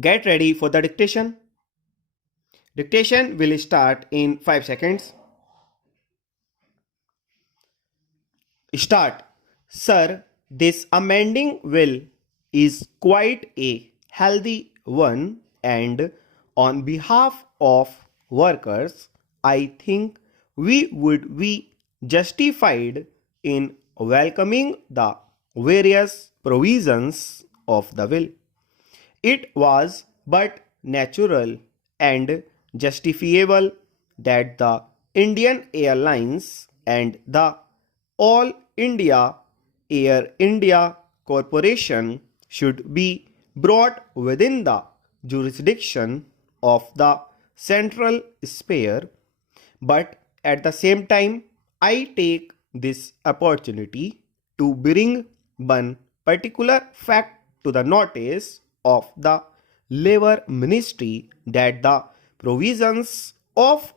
Get ready for the dictation. Dictation will start in 5 seconds. Start. Sir, this amending will is quite a healthy one, and on behalf of workers, I think we would be justified in welcoming the various provisions of the bill. It was but natural and justifiable that the Indian Airlines and the All India Air India Corporation should be brought within the jurisdiction of the central sphere, but at the same time, I take this opportunity to bring one particular fact to the notice of the Labour Ministry that the provisions of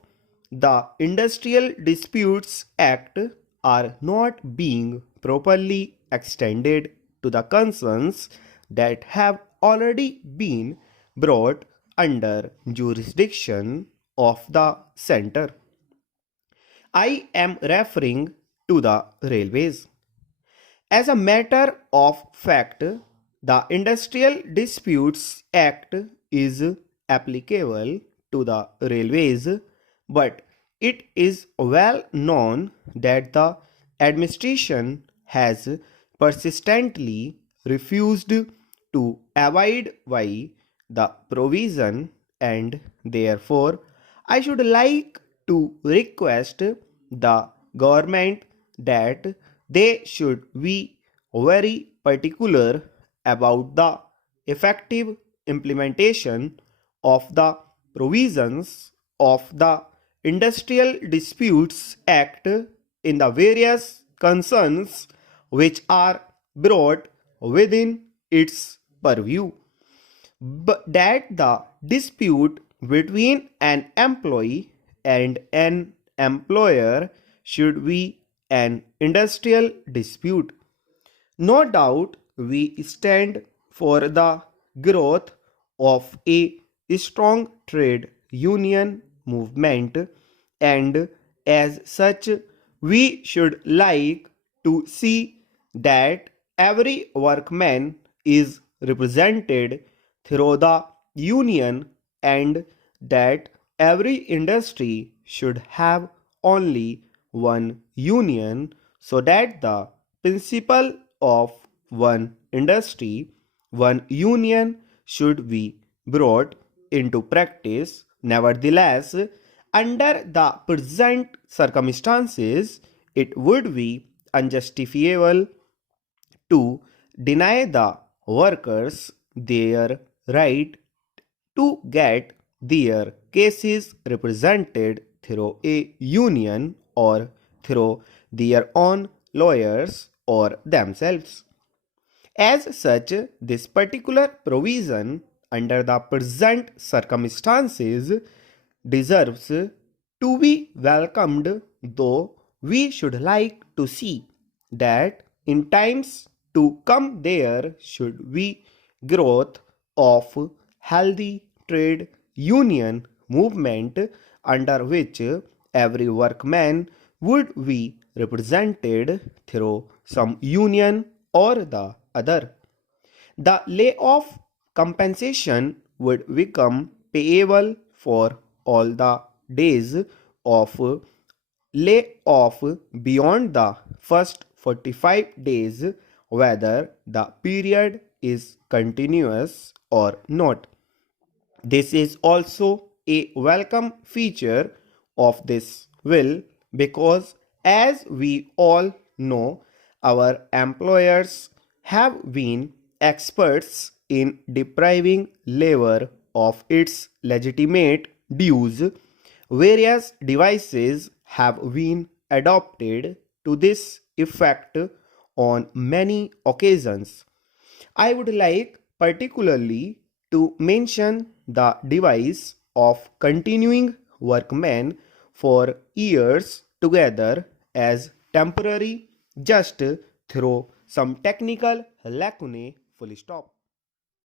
the Industrial Disputes Act are not being properly extended to the concerns that have already been brought under jurisdiction of the centre. I am referring to the railways. As a matter of fact, the Industrial Disputes Act is applicable to the railways, but it is well known that the administration has persistently refused to abide by the provision, and therefore I should like to request the government that they should be very particular about the effective implementation of the provisions of the Industrial Disputes Act in the various concerns which are brought within its purview. But that the dispute between an employee and an employer should be an industrial dispute. No doubt we stand for the growth of a strong trade union movement, and as such we should like to see that every workman is represented through the union, and that every industry should have only one union, so that the principle of one industry, one union should be brought into practice. Nevertheless, under the present circumstances, it would be unjustifiable to deny the workers their right to get their cases represented through a union or through their own lawyers or themselves. As such, this particular provision under the present circumstances deserves to be welcomed, though we should like to see that in times to come there should be growth of healthy trade union movement, under which every workman would be represented through some union or the other. The layoff compensation would become payable for all the days of layoff beyond the first 45 days, whether the period is continuous or not. This is also a welcome feature of this bill because, as we all know, our employers have been experts in depriving labor of its legitimate dues. Various devices have been adopted to this effect on many occasions. I would like particularly to mention the device of continuing workmen for years together as temporary just through some technical lacunae. Full stop.